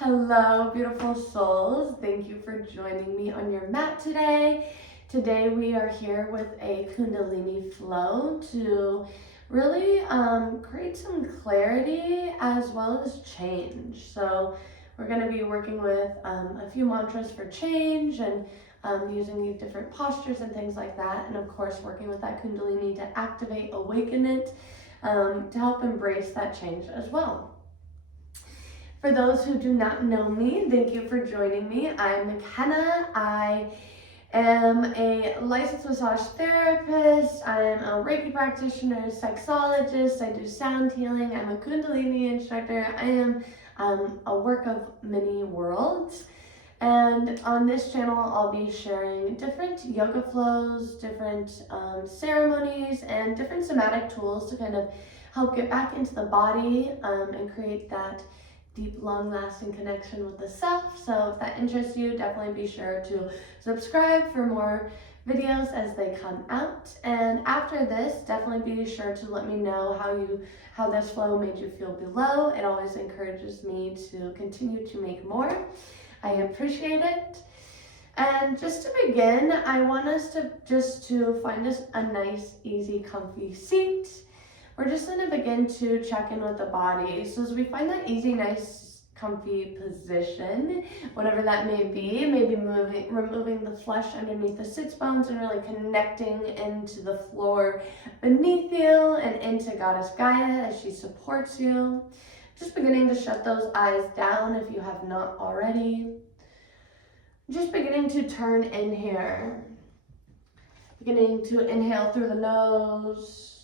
Hello, beautiful souls. Thank you for joining me on your mat today. Today we are here with a Kundalini flow to really create some clarity as well as change. So we're going to be working with a few mantras for change and using these different postures and things like that. And of course, working with that Kundalini to activate, awaken it, to help embrace that change as well. For those who do not know me, thank you for joining me. I'm McKenna. I am a licensed massage therapist. I'm a Reiki practitioner, sexologist. I do sound healing. I'm a Kundalini instructor. I am a work of many worlds. And on this channel, I'll be sharing different yoga flows, different ceremonies, and different somatic tools to kind of help get back into the body and create that deep, long-lasting connection with the self. So if that interests you, definitely be sure to subscribe for more videos as they come out. And after this, definitely be sure to let me know how this flow made you feel below. It always encourages me to continue to make more. I appreciate it. And just to begin, I want us to find us a nice, easy, comfy seat. We're just going to begin to check in with the body. So as we find that easy, nice, comfy position, whatever that may be, maybe removing the flesh underneath the sits bones and really connecting into the floor beneath you and into Goddess Gaia as she supports you. Just beginning to shut those eyes down if you have not already. Just beginning to turn in here. Beginning to inhale through the nose.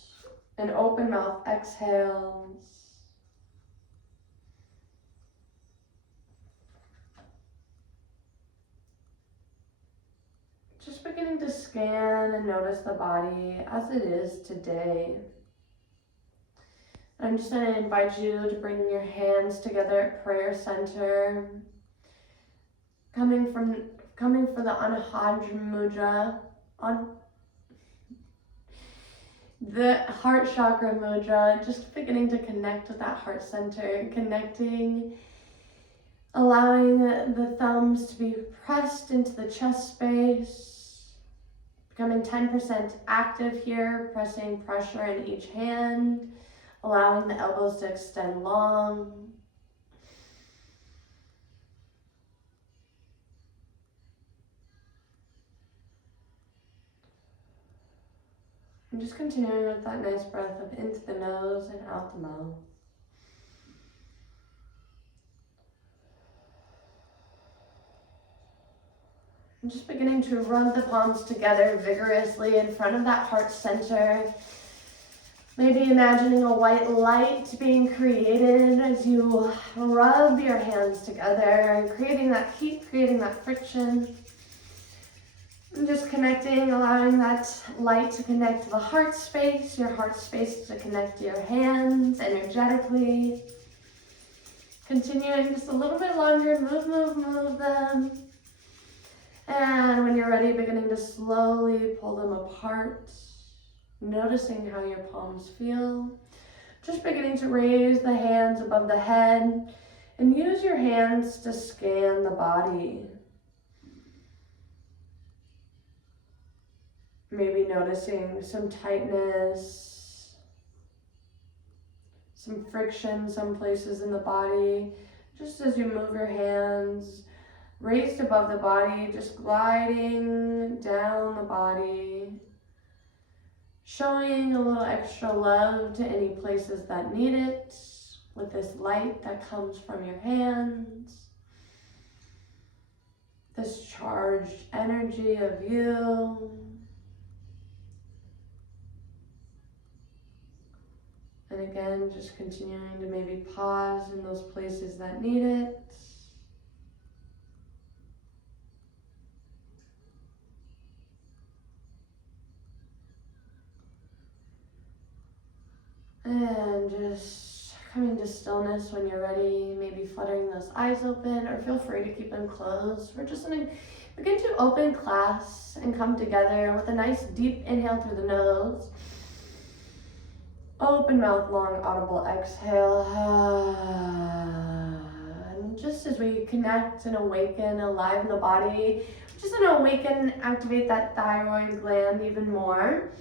And open mouth exhales. Just beginning to scan and notice the body as it is today. I'm just going to invite you to bring your hands together at prayer center. Coming for the Anahaj Mudra, the heart chakra mudra, just beginning to connect with that heart center, connecting, allowing the thumbs to be pressed into the chest space, becoming 10% active here, pressing pressure in each hand, allowing the elbows to extend long. And just continuing with that nice breath of into the nose and out the mouth. And just beginning to run the palms together vigorously in front of that heart center. Maybe imagining a white light being created as you rub your hands together and creating that heat, creating that friction. And just connecting, allowing that light to connect to the heart space, your heart space to connect to your hands energetically. Continuing just a little bit longer, move them. And when you're ready, beginning to slowly pull them apart, noticing how your palms feel. Just beginning to raise the hands above the head and use your hands to scan the body. Maybe noticing some tightness, some friction, some places in the body. Just as you move your hands raised above the body, just gliding down the body, showing a little extra love to any places that need it with this light that comes from your hands, this charged energy of you. And again, just continuing to maybe pause in those places that need it. And just coming to stillness when you're ready, maybe fluttering those eyes open, or feel free to keep them closed. We're just going to begin to open class and come together with a nice deep inhale through the nose. Open mouth, long, audible exhale. And just just as we connect and awaken, align the body. We're just gonna awaken, activate that thyroid gland even more.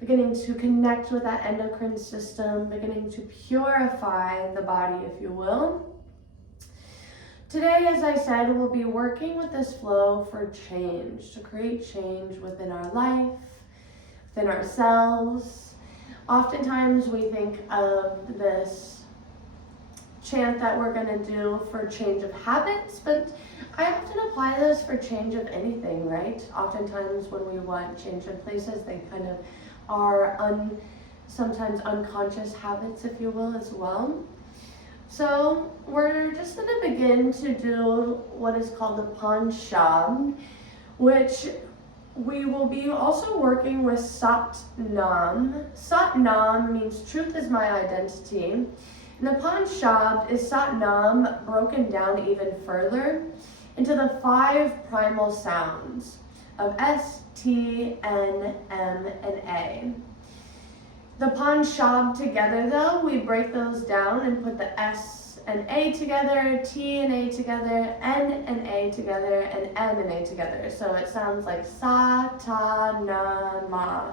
Beginning to connect with that endocrine system, beginning to purify the body, if you will. Today, as I said, we'll be working with this flow for change, to create change within our life, within ourselves. Oftentimes we think of this chant that we're going to do for change of habits, but I often apply this for change of anything, right? Oftentimes when we want change in places, they kind of are sometimes unconscious habits, if you will, as well. So we're just going to begin to do what is called the Panj Shabd, which we will be also working with Sat Nam. Sat Nam means truth is my identity. And the Panj Shabd is Sat Nam broken down even further into the 5 primal sounds of S, T, N, M, and A. The Panj Shabd together though, we break those down and put the S and A together, T and A together, N and A together, and M and A together. So it sounds like Sa, Ta, Na, Ma.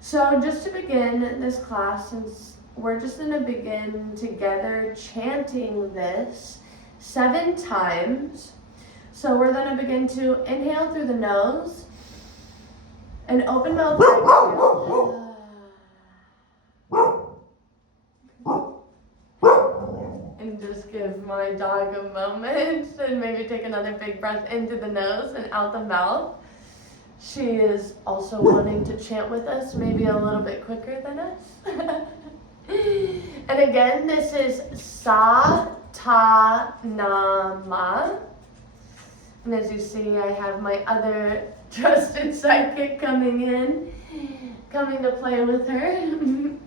So just to begin this class, since we're just gonna begin together chanting this 7 times. So we're gonna begin to inhale through the nose and open mouth exhale. And just give my dog a moment and maybe take another big breath into the nose and out the mouth. She is also wanting to chant with us, maybe a little bit quicker than us. And again, this is Sa, Ta, Na, Ma. And as you see, I have my other trusted sidekick coming to play with her.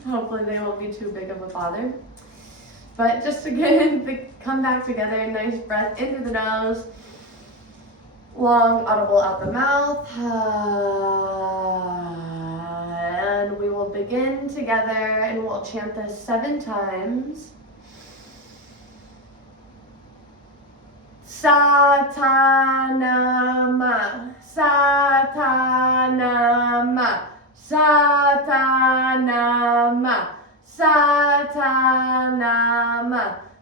Hopefully they won't be too big of a bother. But just again, come back together, nice breath into the nose, long audible out the mouth. And we will begin together and we'll chant this 7 times. Satanama, Satanama, Satanama, Satanama,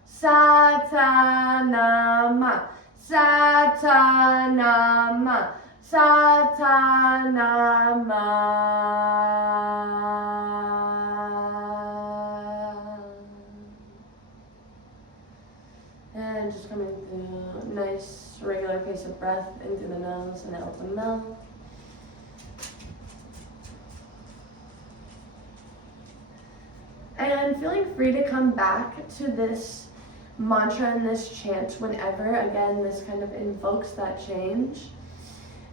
Satanama, Satanama, Satanama. And just coming through a nice regular pace of breath in through the nose and out the mouth. And feeling free to come back to this mantra and this chant whenever, again, this kind of invokes that change.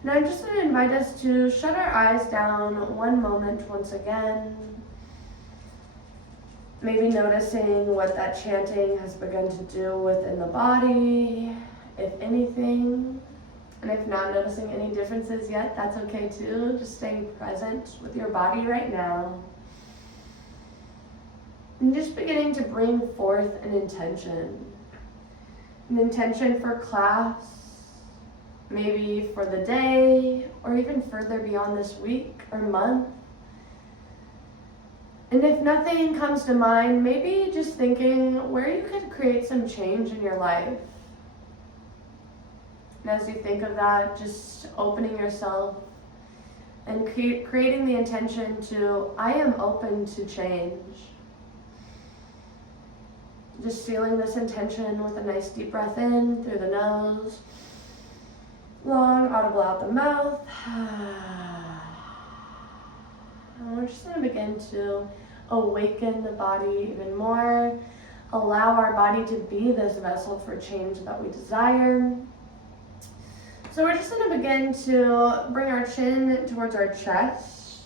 And I'm just going to invite us to shut our eyes down one moment once again. Maybe noticing what that chanting has begun to do within the body, if anything. And if not noticing any differences yet, that's okay too. Just staying present with your body right now. And just beginning to bring forth an intention. An intention for class, maybe for the day, or even further beyond this week or month. And if nothing comes to mind, maybe just thinking where you could create some change in your life. And as you think of that, just opening yourself and creating the intention to, I am open to change. Just feeling this intention with a nice deep breath in through the nose, long audible out the mouth. And we're just going to begin to awaken the body even more, allow our body to be this vessel for change that we desire. So we're just going to begin to bring our chin towards our chest.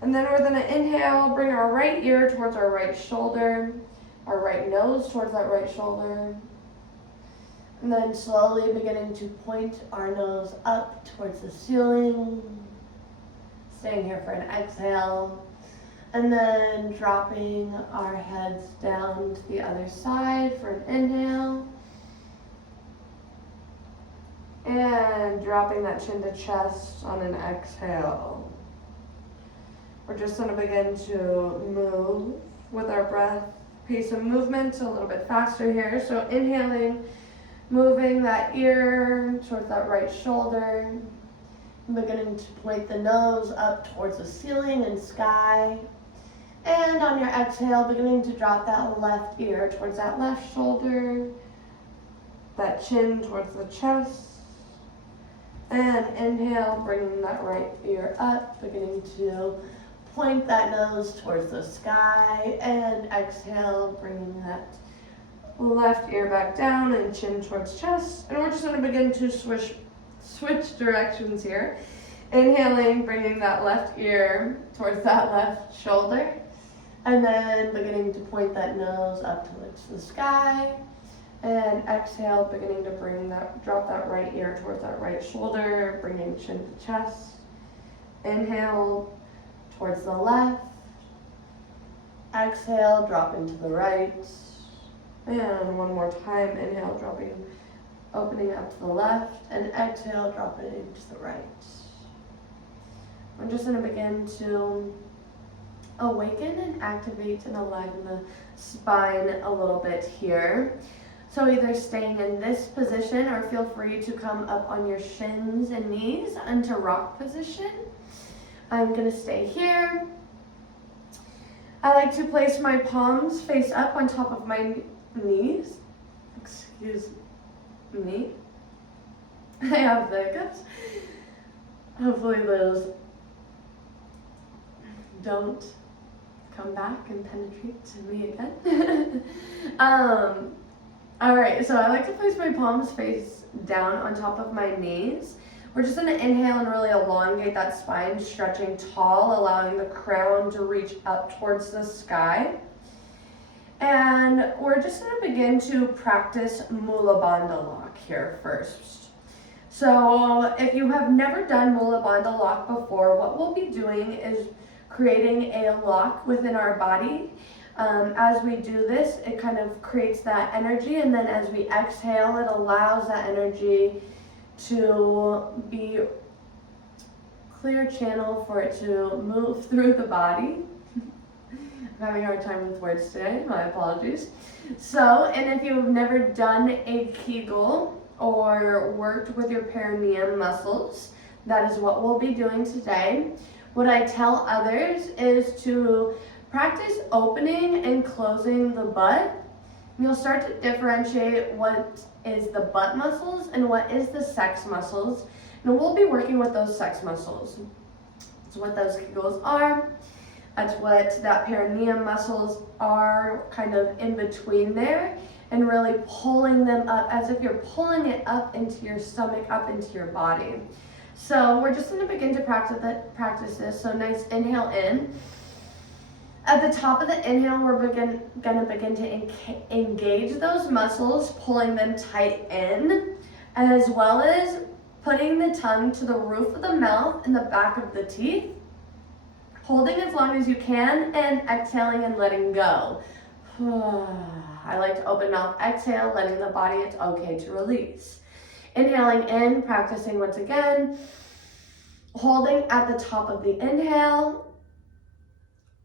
And then we're going to inhale, bring our right ear towards our right shoulder, our right nose towards that right shoulder. And then slowly beginning to point our nose up towards the ceiling. Staying here for an exhale. And then dropping our heads down to the other side for an inhale. dropping that chin to chest on an exhale. We're just going to begin to move with our breath. Pace of movement a little bit faster here. So inhaling, moving that ear towards that right shoulder. Beginning to point the nose up towards the ceiling and sky. And on your exhale, beginning to drop that left ear towards that left shoulder. That chin towards the chest. And inhale, bringing that right ear up, beginning to point that nose towards the sky. And exhale, bringing that left ear back down and chin towards chest. And we're just going to begin to switch directions here. Inhaling, bringing that left ear towards that left shoulder. And then beginning to point that nose up towards the sky. And exhale, beginning to drop that right ear towards that right shoulder, bringing chin to chest. Inhale towards the left. Exhale, drop into the right. And one more time, inhale, opening up to the left, and exhale, dropping into the right. We're just going to begin to awaken and activate and align the spine a little bit here. So either staying in this position or feel free to come up on your shins and knees into rock position. I'm going to stay here. I like to place my palms face up on top of my knees. Excuse me. I have the hiccups. Hopefully those don't come back and penetrate to me again. All right, so I like to place my palms face down on top of my knees. We're just going to inhale and really elongate that spine, stretching tall, allowing the crown to reach up towards the sky. And we're just going to begin to practice Mula Bandha lock here first. So if you have never done Mula Bandha lock before, what we'll be doing is creating a lock within our body. As we do this, it kind of creates that energy, and then as we exhale, it allows that energy to be clear channel for it to move through the body. I'm having a hard time with words today, my apologies. So, and if you've never done a Kegel or worked with your perineum muscles, that is what we'll be doing today. What I tell others is to practice opening and closing the butt. You'll start to differentiate what is the butt muscles and what is the sex muscles. And we'll be working with those sex muscles. That's what those Kegels are. That's what that perineum muscles are, kind of in between there, and really pulling them up as if you're pulling it up into your stomach, up into your body. So we're just going to begin to practice this. So nice inhale in. At the top of the inhale, we're going to begin to engage those muscles, pulling them tight in, as well as putting the tongue to the roof of the mouth and the back of the teeth, holding as long as you can, and exhaling and letting go. I like to open mouth, exhale, letting the body, it's okay to release. Inhaling in, practicing once again, holding at the top of the inhale.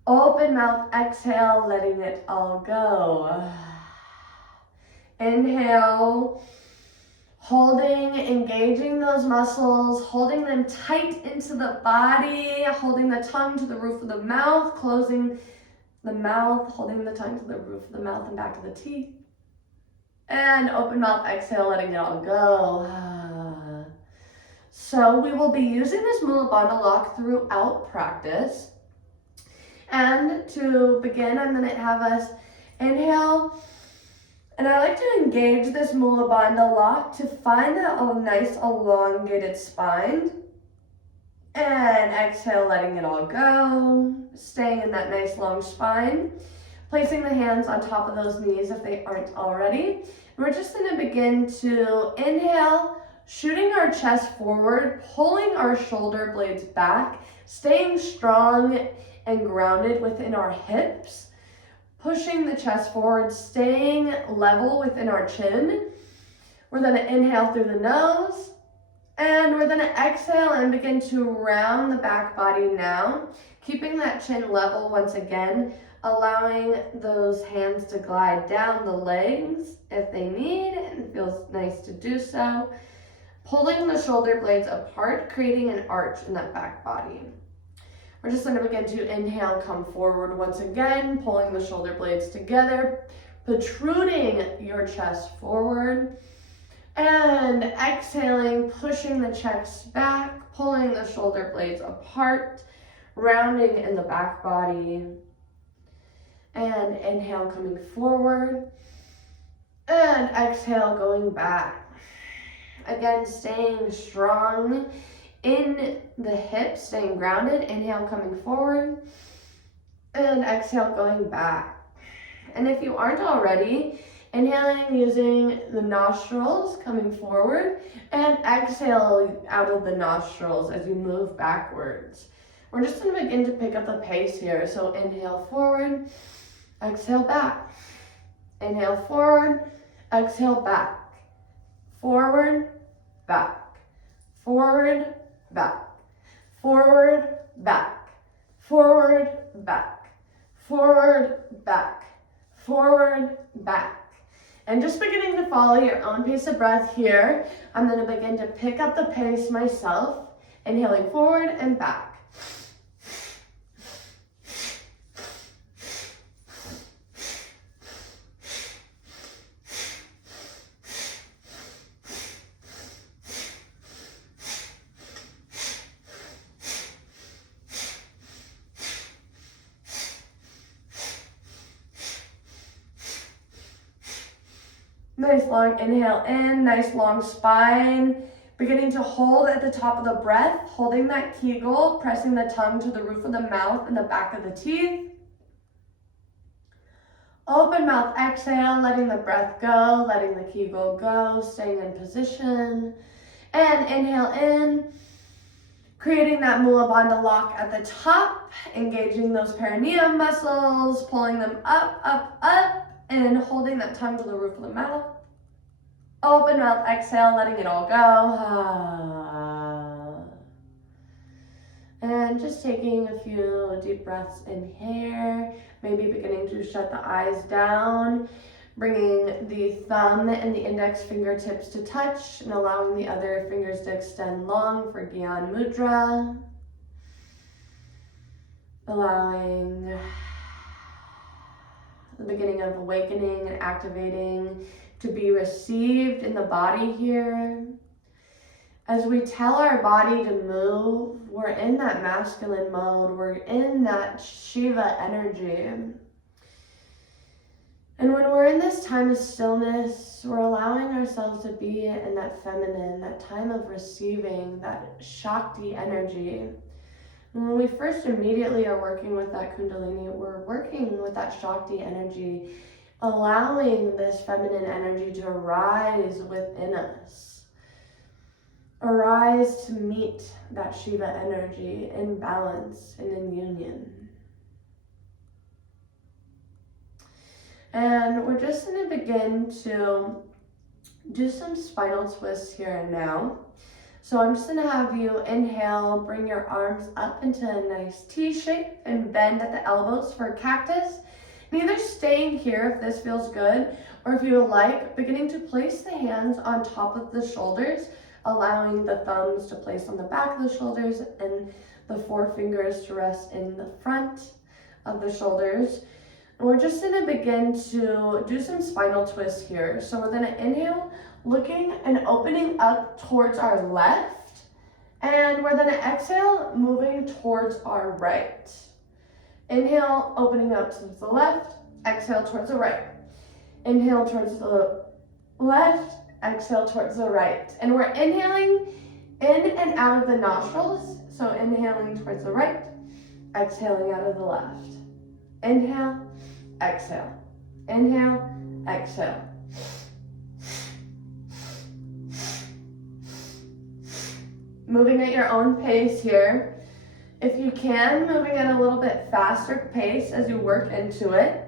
Open mouth, exhale, letting it all go. Inhale, holding, engaging those muscles, holding them tight into the body, holding the tongue to the roof of the mouth, closing the mouth, holding the tongue to the roof of the mouth and back of the teeth. And open mouth, exhale, letting it all go. So we will be using this Mula Bandha lock throughout practice. And to begin, I'm going to have us inhale. And I like to engage this Mula Bandha lock to find a nice elongated spine. And exhale, letting it all go. Staying in that nice long spine. Placing the hands on top of those knees if they aren't already. And we're just going to begin to inhale, shooting our chest forward, pulling our shoulder blades back, staying strong and grounded within our hips, pushing the chest forward, staying level within our chin. We're going to inhale through the nose, And we're gonna exhale and begin to round the back body now, keeping that chin level once again, allowing those hands to glide down the legs if they need, and it feels nice to do so. Pulling the shoulder blades apart, creating an arch in that back body. We're just gonna begin to inhale, come forward once again, pulling the shoulder blades together, protruding your chest forward, and exhaling, pushing the chest back, pulling the shoulder blades apart, rounding in the back body. And inhale, coming forward, and exhale, going back. Again, staying strong in the hips, staying grounded. Inhale, coming forward, and exhale, going back. And if you aren't already, inhaling using the nostrils, coming forward, and exhale out of the nostrils as you move backwards. We're just going to begin to pick up the pace here. So inhale forward, exhale back. Inhale forward, exhale back. Forward, back. Forward, back. Forward, back. Forward, back. Forward, back. Forward, back. And just beginning to follow your own pace of breath here, I'm going to begin to pick up the pace myself, inhaling forward and back. Nice long inhale in, nice long spine. Beginning to hold at the top of the breath, holding that kegel, pressing the tongue to the roof of the mouth and the back of the teeth. Open mouth exhale, letting the breath go, letting the kegel go, staying in position. And inhale in, creating that Mula Bandha lock at the top, engaging those perineum muscles, pulling them up, up, up, and holding that tongue to the roof of the mouth. Open mouth exhale, letting it all go. And just taking a few deep breaths in here, maybe beginning to shut the eyes down, bringing the thumb and the index fingertips to touch and allowing the other fingers to extend long for Gyan Mudra. Allowing the beginning of awakening and activating to be received in the body here. As we tell our body to move, we're in that masculine mode, we're in that Shiva energy. And when we're in this time of stillness, we're allowing ourselves to be in that feminine, that time of receiving, that Shakti energy. And when we first immediately are working with that Kundalini, we're working with that Shakti energy, allowing this feminine energy to arise within us. Arise to meet that Shiva energy in balance and in union. And we're just going to begin to do some spinal twists here and now. So I'm just going to have you inhale, bring your arms up into a nice T shape and bend at the elbows for a cactus. And either staying here if this feels good, or if you would like, beginning to place the hands on top of the shoulders, allowing the thumbs to place on the back of the shoulders and the forefingers to rest in the front of the shoulders. And we're just going to begin to do some spinal twists here. So we're going to inhale, looking and opening up towards our left, and we're going to exhale, moving towards our right. Inhale, opening up towards the left, exhale towards the right. Inhale towards the left, exhale towards the right. And we're inhaling in and out of the nostrils. So inhaling towards the right, exhaling out of the left. Inhale, exhale. Inhale, exhale. Moving at your own pace here. If you can, moving at a little bit faster pace as you work into it.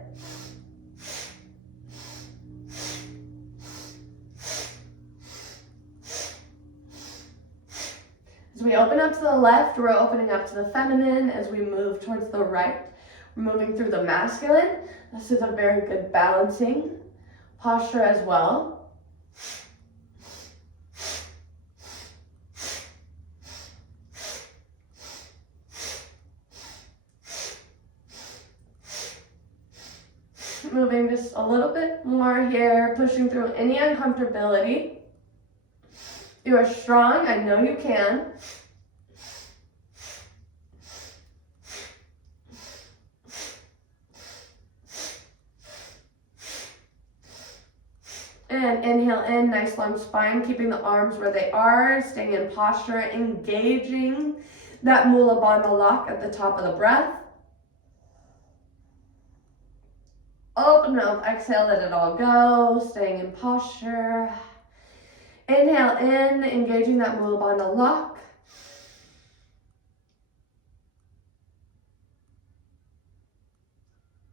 So we open up to the left, we're opening up to the feminine. As we move towards the right, we're moving through the masculine. This is a very good balancing posture as well. Moving just a little bit more here, pushing through any uncomfortability. You are strong, I know you can. And inhale in, nice long spine, keeping the arms where they are, staying in posture, engaging that Mula Bandha lock at the top of the breath. Open mouth, exhale, let it all go, staying in posture. Inhale in, engaging that Mula Bandha lock.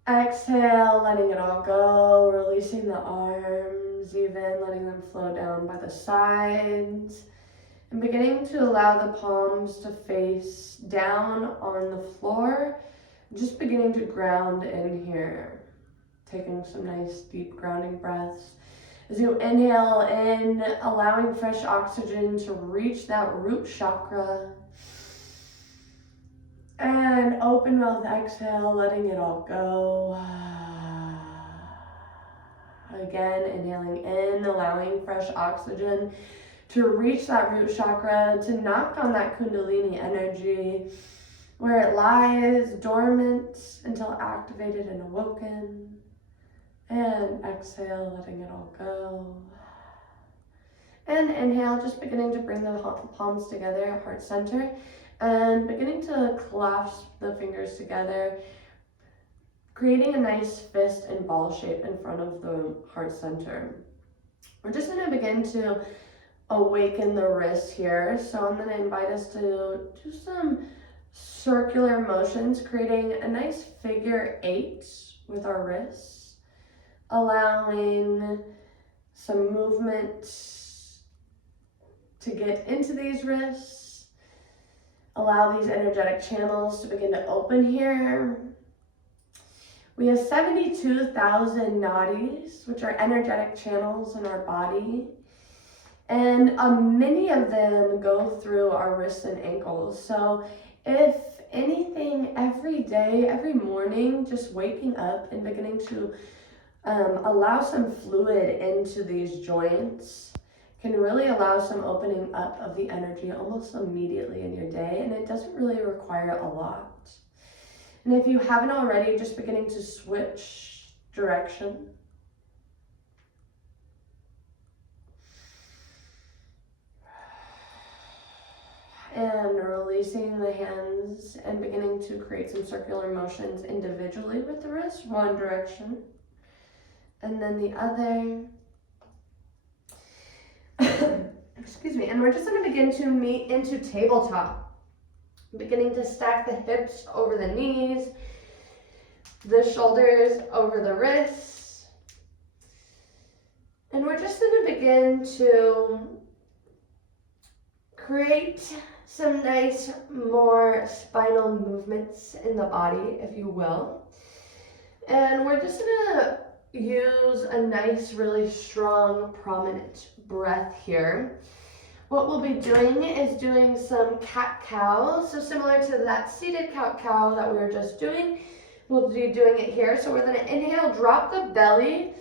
Exhale, letting it all go, releasing the arms, even letting them flow down by the sides. And beginning to allow the palms to face down on the floor. Just beginning to ground in here. Taking some nice deep grounding breaths. As you inhale in, allowing fresh oxygen to reach that root chakra. And open mouth, exhale, letting it all go. Again, inhaling in, allowing fresh oxygen to reach that root chakra, to knock on that Kundalini energy where it lies dormant until activated and awoken. And exhale, letting it all go. And inhale, just beginning to bring the palms together at heart center and beginning to clasp the fingers together, creating a nice fist and ball shape in front of the heart center. We're just going to begin to awaken the wrist here. So I'm going to invite us to do some circular motions, creating a nice figure 8 with our wrists. Allowing some movement to get into these wrists. Allow these energetic channels to begin to open here. We have 72,000 nadis, which are energetic channels in our body. And many of them go through our wrists and ankles. So if anything, every day, every morning, just waking up and beginning to allow some fluid into these joints can really allow some opening up of the energy almost immediately in your day, and it doesn't really require a lot. And if you haven't already, just beginning to switch direction. And releasing the hands and beginning to create some circular motions individually with the wrist, one direction. And then the other. Excuse me. And we're just going to begin to meet into tabletop. Beginning to stack the hips over the knees, the shoulders over the wrists. And we're just going to begin to create some nice, more spinal movements in the body, if you will. And we're just going to use a nice, really strong, prominent breath here. What we'll be doing is doing some cat-cow. So similar to that seated cat-cow that we were just doing, we'll be doing it here. So we're going to inhale, drop the belly,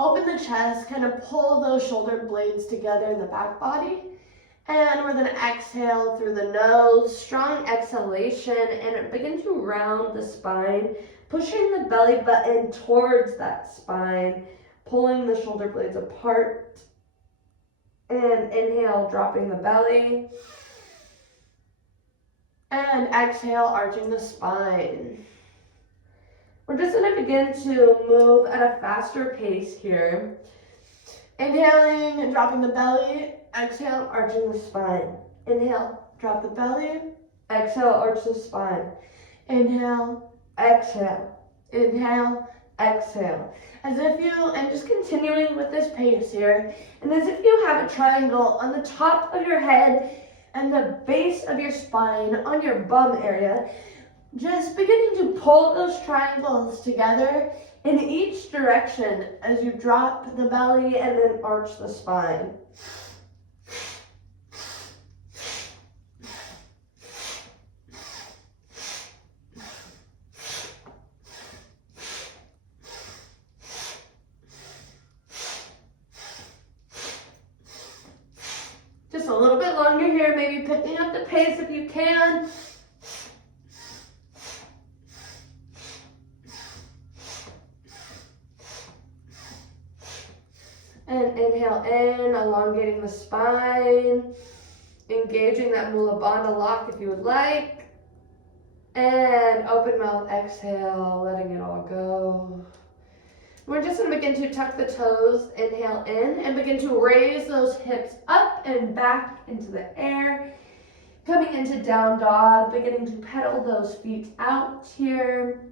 open the chest, kind of pull those shoulder blades together in the back body. And we're going to exhale through the nose, strong exhalation, and begin to round the spine, pushing the belly button towards that spine, pulling the shoulder blades apart. And inhale, dropping the belly. And exhale, arching the spine. We're just going to begin to move at a faster pace here. Inhaling and dropping the belly. Exhale, arching the spine. Inhale, drop the belly. Exhale, arch the spine. Inhale, exhale. Inhale, exhale. As if you, and just continuing with this pace here, and as if you have a triangle on the top of your head, and the base of your spine on your bum area. Just beginning to pull those triangles together in each direction as you drop the belly and then arch the spine. Just a little bit longer here, maybe picking up the pace if you can. And inhale in, elongating the spine, engaging that Mula Bandha lock if you would like. And open mouth, exhale, letting it all go. We're just going to begin to tuck the toes, inhale in, and begin to raise those hips up and back into the air. Coming into down dog, beginning to pedal those feet out here.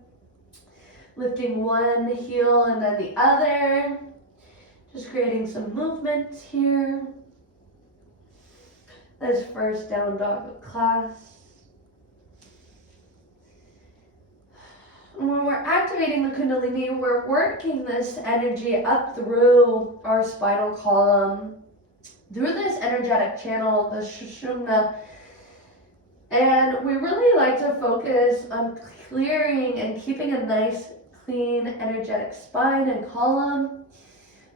Lifting one heel and then the other. Just creating some movement here. This first down dog class. When we're activating the Kundalini, we're working this energy up through our spinal column, through this energetic channel, the Sushumna. And we really like to focus on clearing and keeping a nice, clean, energetic spine and column.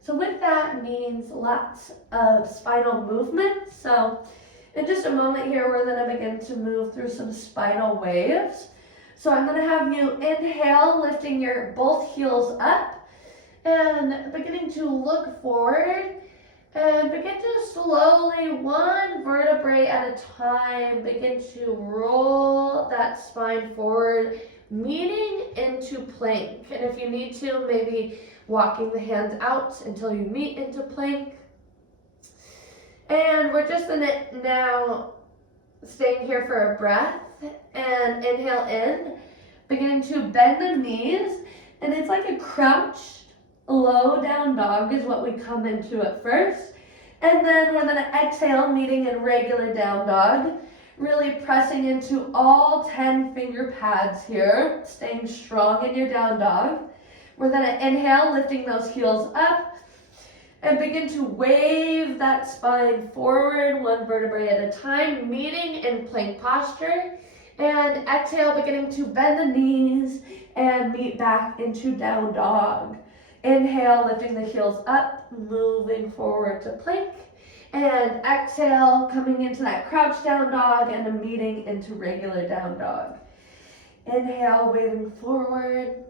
So with that means lots of spinal movement. So in just a moment here, we're going to begin to move through some spinal waves. So I'm going to have you inhale, lifting your both heels up and beginning to look forward and begin to slowly, one vertebrae at a time, begin to roll that spine forward, meeting into plank. And if you need to, maybe walking the hands out until you meet into plank. And we're just now staying here for a breath and inhale in, beginning to bend the knees, and it's like a crouched low down dog is what we come into at first. And then we're going to exhale, meeting in regular down dog, really pressing into all 10 finger pads here, staying strong in your down dog. We're going to inhale, lifting those heels up, and begin to wave that spine forward, one vertebrae at a time, meeting in plank posture. And exhale, beginning to bend the knees and meet back into down dog. Inhale, lifting the heels up, moving forward to plank. And exhale, coming into that crouch down dog and a meeting into regular down dog. Inhale, waving forward.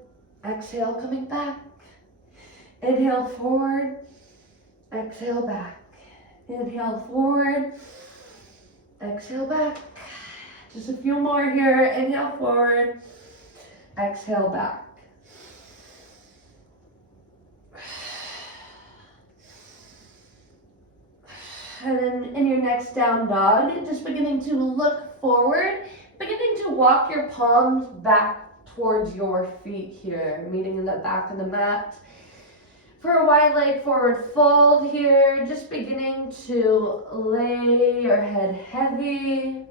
Exhale, coming back. Inhale, forward. Exhale, back. Inhale, forward. Exhale, back. Just a few more here. Inhale, forward. Exhale, back. And then in your next down dog, just beginning to look forward, beginning to walk your palms back towards your feet here, meeting in the back of the mat. For a wide leg forward fold here, just beginning to lay your head heavy.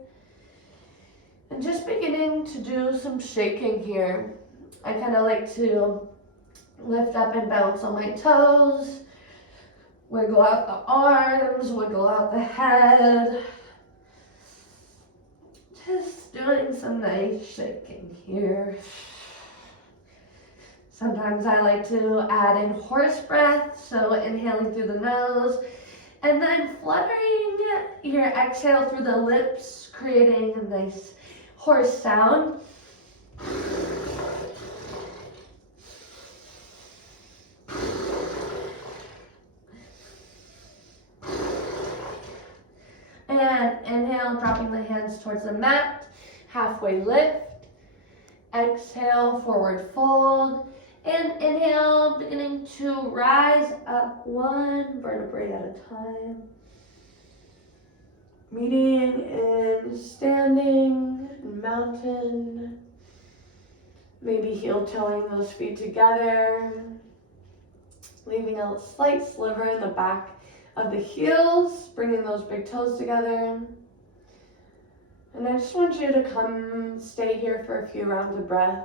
And just beginning to do some shaking here. I kind of like to lift up and bounce on my toes, wiggle out the arms, wiggle out the head. Just doing some nice shaking here. Sometimes I like to add in horse breath, so inhaling through the nose, and then fluttering your exhale through the lips, creating a nice horse sound. And inhale, dropping the hands towards the mat, halfway lift. Exhale, forward fold. And inhale, beginning to rise up one vertebrae at a time. Meeting in standing, mountain. Maybe heel toeing those feet together. Leaving a slight sliver in the back of the heels, bringing those big toes together. And I just want you to come stay here for a few rounds of breath.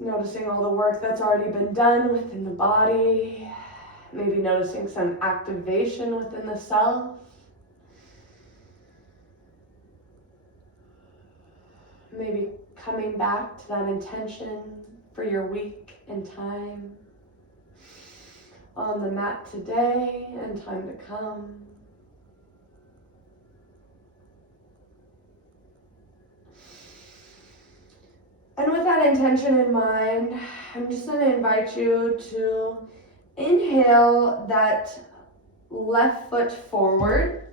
Noticing all the work that's already been done within the body. Maybe noticing some activation within the self. Maybe coming back to that intention for your week and time on the mat today and time to come. And with that intention in mind, I'm just going to invite you to inhale that left foot forward,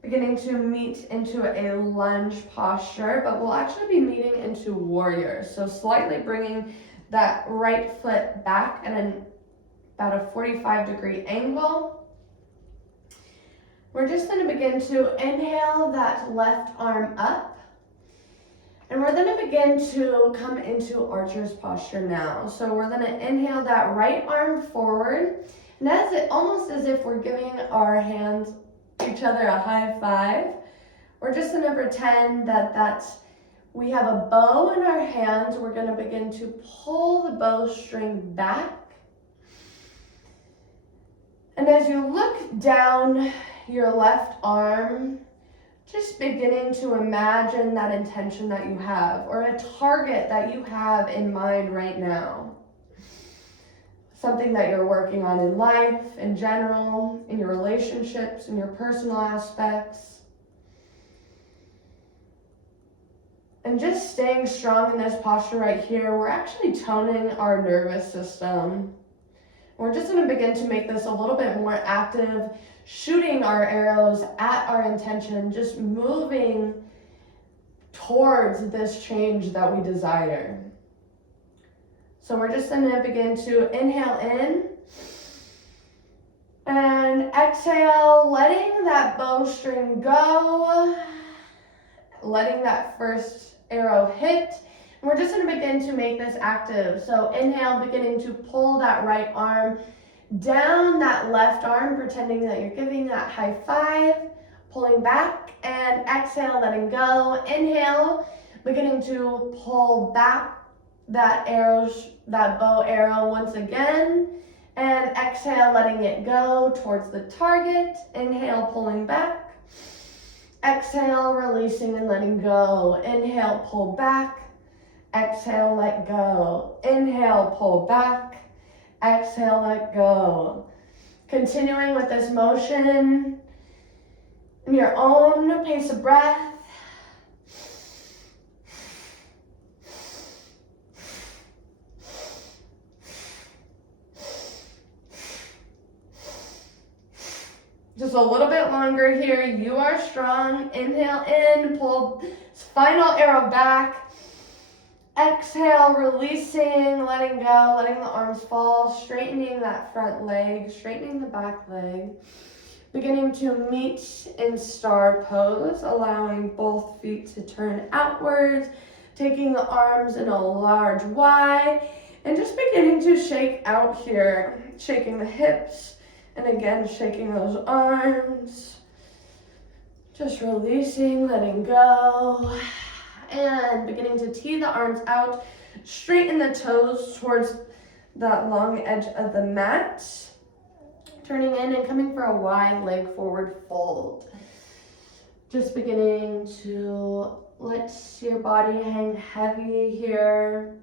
beginning to meet into a lunge posture, but we'll actually be meeting into warrior. So slightly bringing that right foot back at about a 45-degree angle. We're just going to begin to inhale that left arm up. And we're going to begin to come into archer's posture now. So we're going to inhale that right arm forward. And that's it, almost as if we're giving our hands each other a high five. We're just going to pretend that we have a bow in our hands. We're going to begin to pull the bowstring back. And as you look down your left arm, just beginning to imagine that intention that you have, or a target that you have in mind right now. Something that you're working on in life, in general, in your relationships, in your personal aspects. And just staying strong in this posture right here, we're actually toning our nervous system. We're just going to begin to make this a little bit more active, shooting our arrows at our intention, just moving towards this change that we desire. So we're just going to begin to inhale in and exhale, letting that bowstring go, letting that first arrow hit. And we're just going to begin to make this active. So inhale, beginning to pull that right arm down that left arm, pretending that you're giving that high five, pulling back, and exhale, letting go. Inhale, beginning to pull back that bow arrow once again, and exhale, letting it go towards the target. Inhale, pulling back. Exhale, releasing and letting go. Inhale, pull back. Exhale, let go. Inhale, pull back. Exhale, let go. Continuing with this motion in your own pace of breath. Just a little bit longer here. You are strong. Inhale in, pull final arrow back. Exhale, releasing, letting go, letting the arms fall, straightening that front leg, straightening the back leg. Beginning to meet in star pose, allowing both feet to turn outwards, taking the arms in a large Y, and just beginning to shake out here, shaking the hips, and again, shaking those arms. Just releasing, letting go. And beginning to tee the arms out, straighten the toes towards that long edge of the mat. Turning in and coming for a wide leg forward fold. Just beginning to let your body hang heavy here.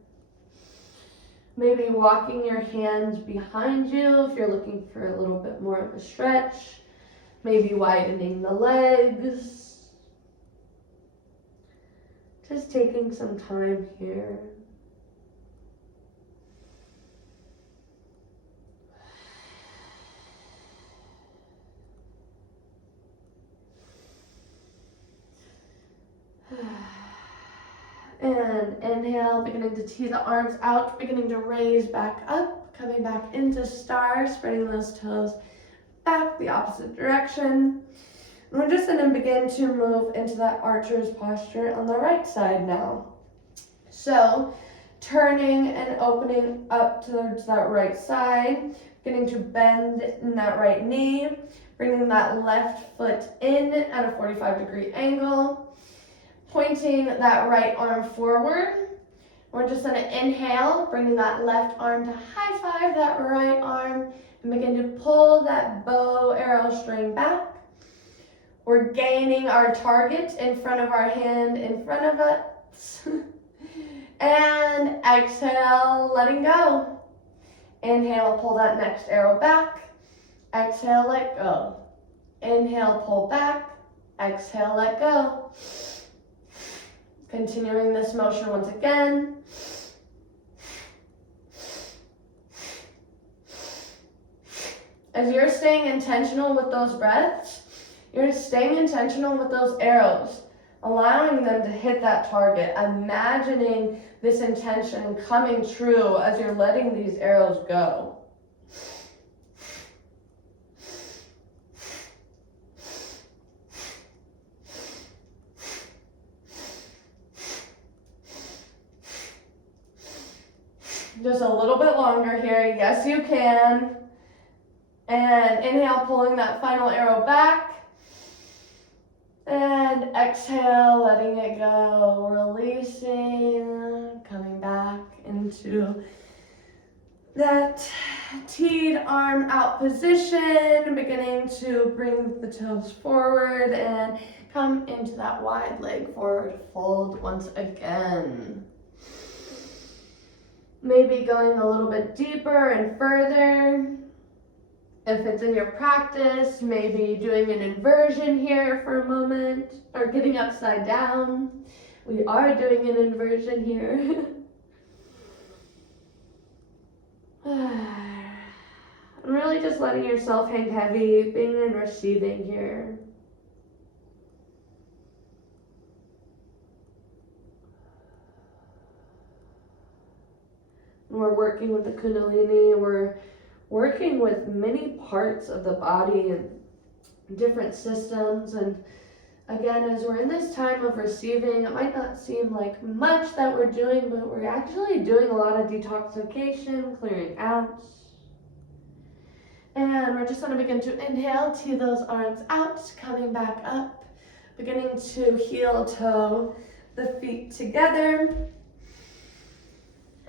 Maybe walking your hands behind you if you're looking for a little bit more of a stretch. Maybe widening the legs. Just taking some time here. And inhale, beginning to tee the arms out, beginning to raise back up, coming back into star, spreading those toes back the opposite direction. And we're just going to begin to move into that archer's posture on the right side now. So turning and opening up towards that right side, beginning to bend in that right knee, bringing that left foot in at a 45-degree angle, pointing that right arm forward. We're just going to inhale, bringing that left arm to high five that right arm, and begin to pull that bow arrow string back. We're gaining our target in front of our hand in front of us. And exhale, letting go. Inhale, pull that next arrow back. Exhale, let go. Inhale, pull back. Exhale, let go. Continuing this motion once again. As you're staying intentional with those breaths, you're staying intentional with those arrows, allowing them to hit that target, imagining this intention coming true as you're letting these arrows go. Just a little bit longer here. Yes, you can. And inhale, pulling that final arrow back. And exhale, letting it go, releasing, coming back into that teed arm out position, beginning to bring the toes forward and come into that wide leg forward fold once again. Maybe going a little bit deeper and further. If it's in your practice, maybe doing an inversion here for a moment, or getting upside down. We are doing an inversion here. And really just letting yourself hang heavy, being in receiving here. We're working with the Kundalini, we're working with many parts of the body and different systems. And again, as we're in this time of receiving, it might not seem like much that we're doing, but we're actually doing a lot of detoxification, clearing out. And we're just going to begin to inhale, tee those arms out, coming back up, beginning to heel toe the feet together.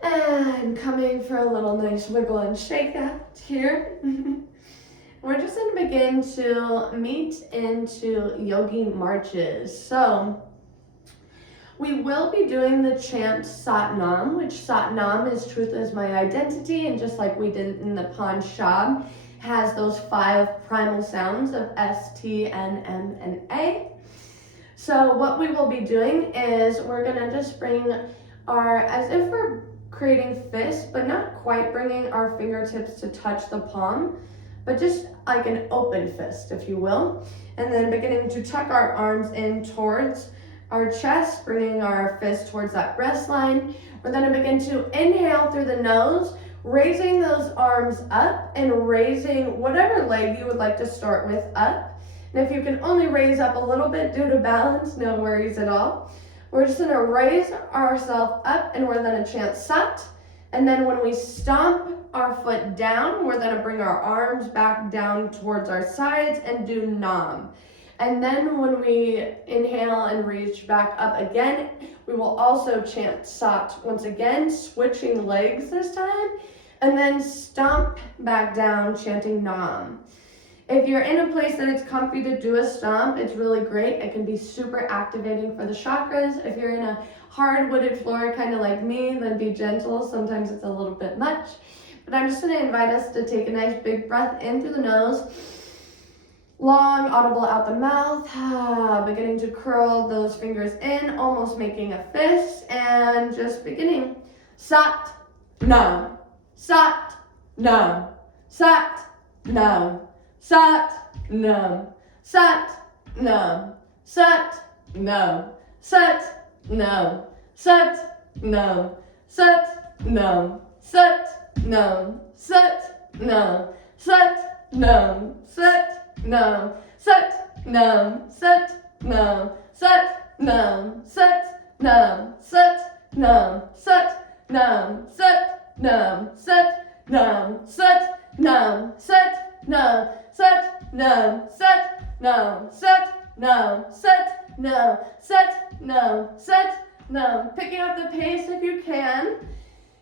And coming for a little nice wiggle and shake out here. We're just going to begin to meet into yogi marches. So we will be doing the chant Sat Nam, which Sat Nam is truth is my identity. And just like we did in the Panj Shabd, has those 5 primal sounds of S, T, N, M, and A. So what we will be doing is we're going to just bring our, as if we're creating fists, but not quite bringing our fingertips to touch the palm, but just like an open fist, if you will. And then beginning to tuck our arms in towards our chest, bringing our fist towards that breast line. We're going to begin to inhale through the nose, raising those arms up and raising whatever leg you would like to start with up. And if you can only raise up a little bit due to balance, no worries at all. We're just going to raise ourselves up and we're going to chant Sat. And then when we stomp our foot down, we're going to bring our arms back down towards our sides and do Nam. And then when we inhale and reach back up again, we will also chant Sat once again, switching legs this time, and then stomp back down, chanting Nam. If you're in a place that it's comfy to do a stomp, it's really great. It can be super activating for the chakras. If you're in a hard wooded floor, kind of like me, then be gentle. Sometimes it's a little bit much. But I'm just going to invite us to take a nice big breath in through the nose. Long, audible out the mouth. Beginning to curl those fingers in, almost making a fist. And just beginning. Sat, Nam. Sat, Nam. Sat, Nam. Sat, Nam. Sat, Nam. Sat, Nam. Sat, Nam. Sat, Nam. Sat, Nam. Sat, Nam. Sat, Nam. Sat, Nam. Sat, Nam. Sat, Nam. Sat, Nam. Sat, Nam. Sat, Nam. Sat, Nam. Sat, nam, sat, nam, sat, nam, sat, nam, sat, nam, sat, nam, sat, nam, sat, nam, sat, nam, sat, nam, sat, nam. Picking up the pace if you can.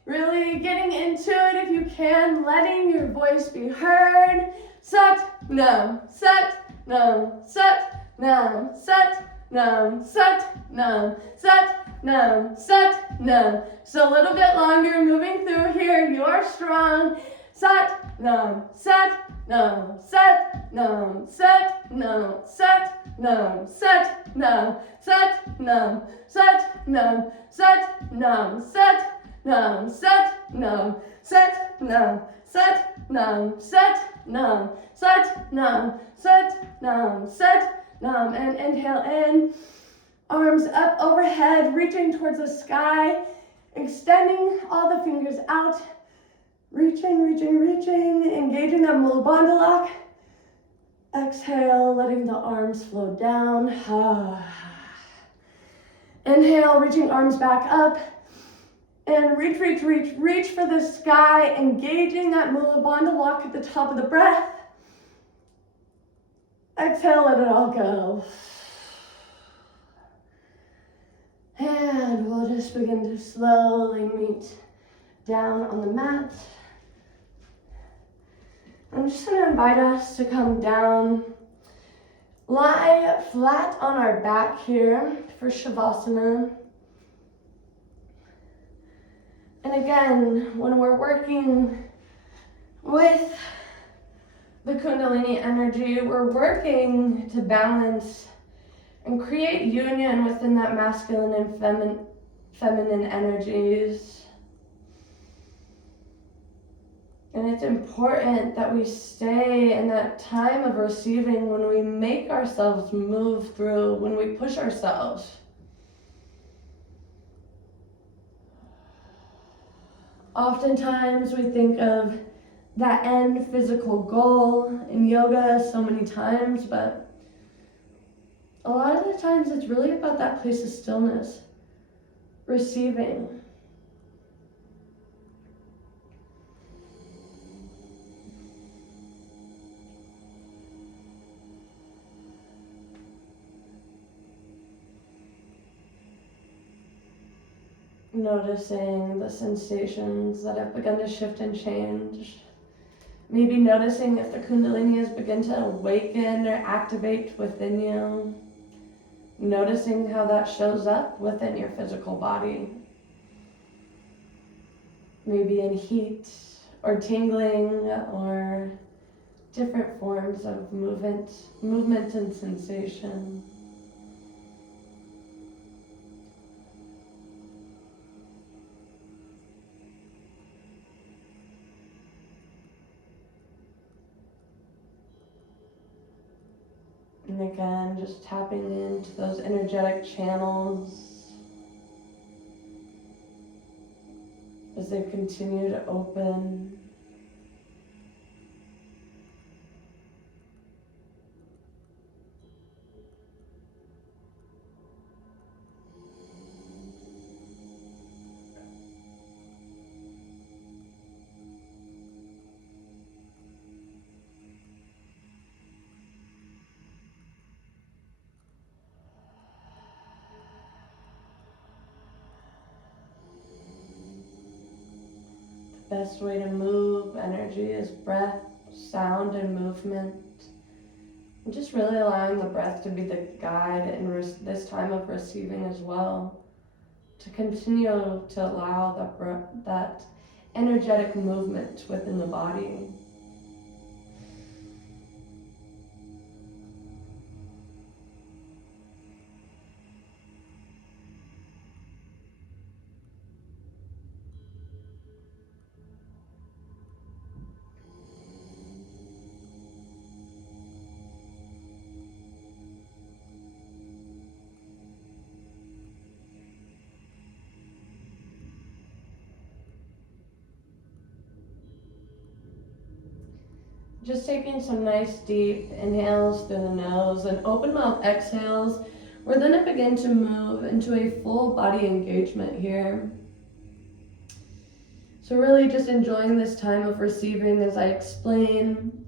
Really getting into it if you can, letting your voice be heard. Sat, nam, sat, nam, sat, nam, sat, nam, sat, nam, sat, nam, sat, nam. So a little bit longer, moving through here. You are strong. Sat, nam, sat, nam, sat, nam, sat, nam, sat, nam, sat, nam, sat, nam, sat, nam, sat, nam, sat, nam, set, nam, set, nam, set, nam, set, nam, set, nam, set, nam, set, nam, and inhale in, arms up overhead, reaching towards the sky, extending all the fingers out, reaching, engaging that Mula Bandha lock. Exhale, letting the arms flow down. Inhale, reaching arms back up. And reach for the sky, engaging that Mula Bandha lock at the top of the breath. Exhale, let it all go. And we'll just begin to slowly meet down on the mat. I'm just going to invite us to come down, lie flat on our back here for Shavasana. And again, when we're working with the Kundalini energy, we're working to balance and create union within that masculine and feminine energies. And it's important that we stay in that time of receiving when we make ourselves move through, when we push ourselves. Oftentimes we think of that end physical goal in yoga so many times, but a lot of the times it's really about that place of stillness, receiving. Noticing the sensations that have begun to shift and change. Maybe noticing if the Kundalini has begun to awaken or activate within you. Noticing how that shows up within your physical body. Maybe in heat or tingling or different forms of movement and sensation. And again, just tapping into those energetic channels as they continue to open. Best way to move energy is breath, sound, and movement. And just really allowing the breath to be the guide in this time of receiving as well. To continue to allow that energetic movement within the body. Just taking some nice deep inhales through the nose and open mouth exhales. We're going to begin to move into a full body engagement here. So really just enjoying this time of receiving as I explain.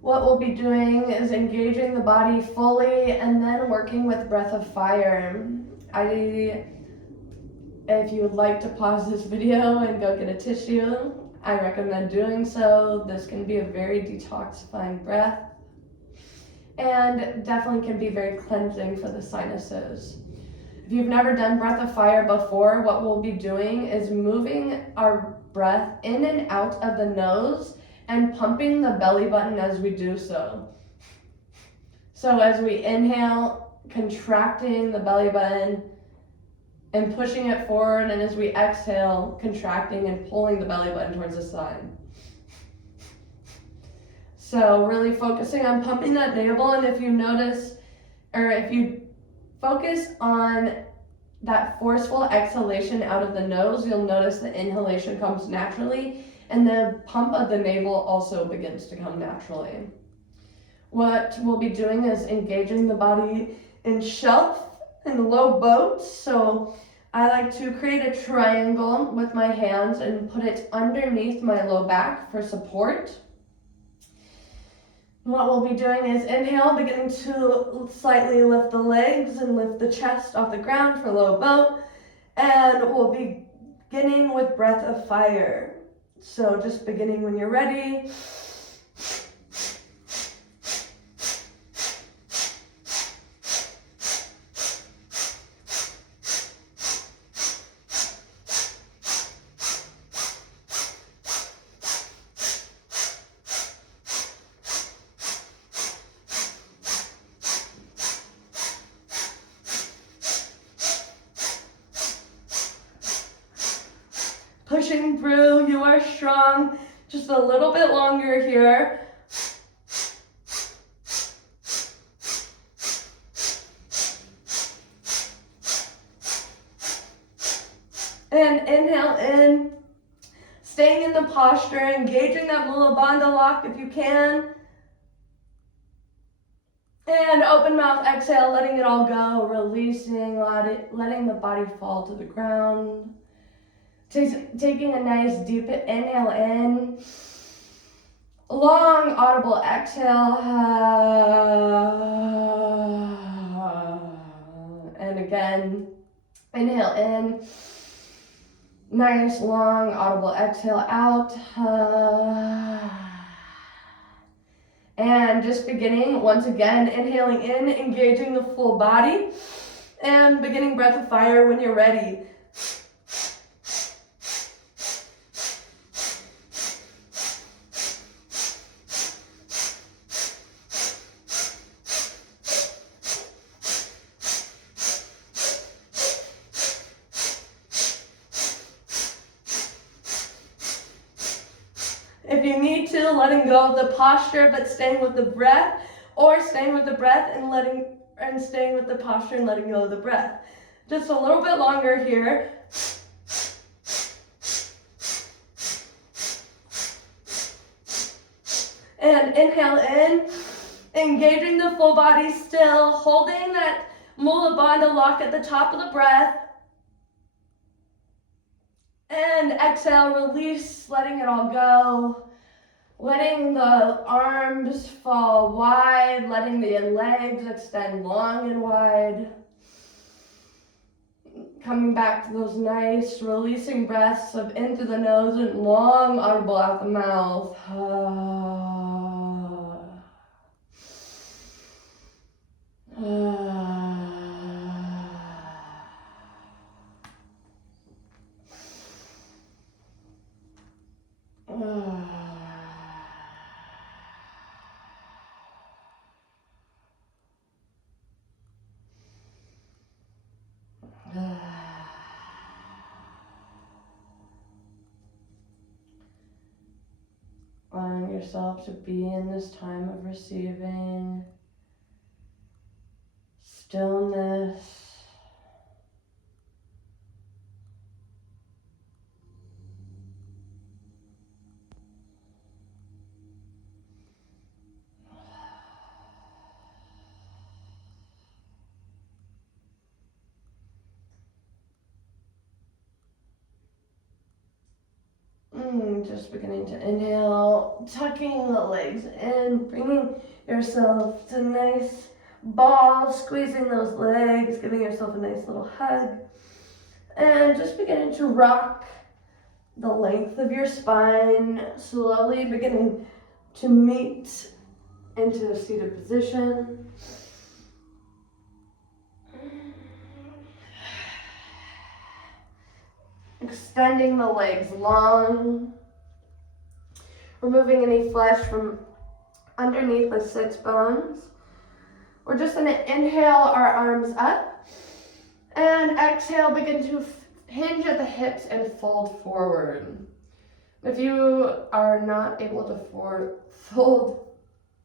What we'll be doing is engaging the body fully and then working with breath of fire. If you would like to pause this video and go get a tissue, I recommend doing so. This can be a very detoxifying breath and definitely can be very cleansing for the sinuses. If you've never done breath of fire before, what we'll be doing is moving our breath in and out of the nose and pumping the belly button as we do so. So as we inhale, contracting the belly button and pushing it forward, and as we exhale, contracting and pulling the belly button towards the side. So really focusing on pumping that navel, and if you notice, or if you focus on that forceful exhalation out of the nose, you'll notice the inhalation comes naturally, and the pump of the navel also begins to come naturally. What we'll be doing is engaging the body in shelf and low boat. So I like to create a triangle with my hands and put it underneath my low back for support. What we'll be doing is inhale, beginning to slightly lift the legs and lift the chest off the ground for low boat. And we'll be beginning with breath of fire. So just beginning when you're ready. Pushing through, you are strong. Just a little bit longer here. And inhale in, staying in the posture, engaging that Mula Bandha lock if you can. And open mouth, exhale, letting it all go, releasing, letting the body fall to the ground. Taking a nice deep inhale in, long audible exhale, and again, inhale in, nice long audible exhale out, and just beginning once again, inhaling in, engaging the full body, and beginning breath of fire when you're ready. If you need to, letting go of the posture but staying with the breath, or staying with the breath and staying with the posture and letting go of the breath. Just a little bit longer here. And inhale in, engaging the full body still, holding that Mula Bandha lock at the top of the breath. And exhale, release, letting it all go. Letting the arms fall wide, letting the legs extend long and wide. Coming back to those nice releasing breaths of in through the nose and long audible out the mouth. Allowing yourself to be in this time of receiving stillness. Just beginning to inhale, tucking the legs in, bringing yourself to nice ball, squeezing those legs, giving yourself a nice little hug, and just beginning to rock the length of your spine, slowly beginning to meet into a seated position. Extending the legs long, removing any flesh from underneath the sits bones. We're just going to inhale our arms up and exhale, begin to hinge at the hips and fold forward. If you are not able to fold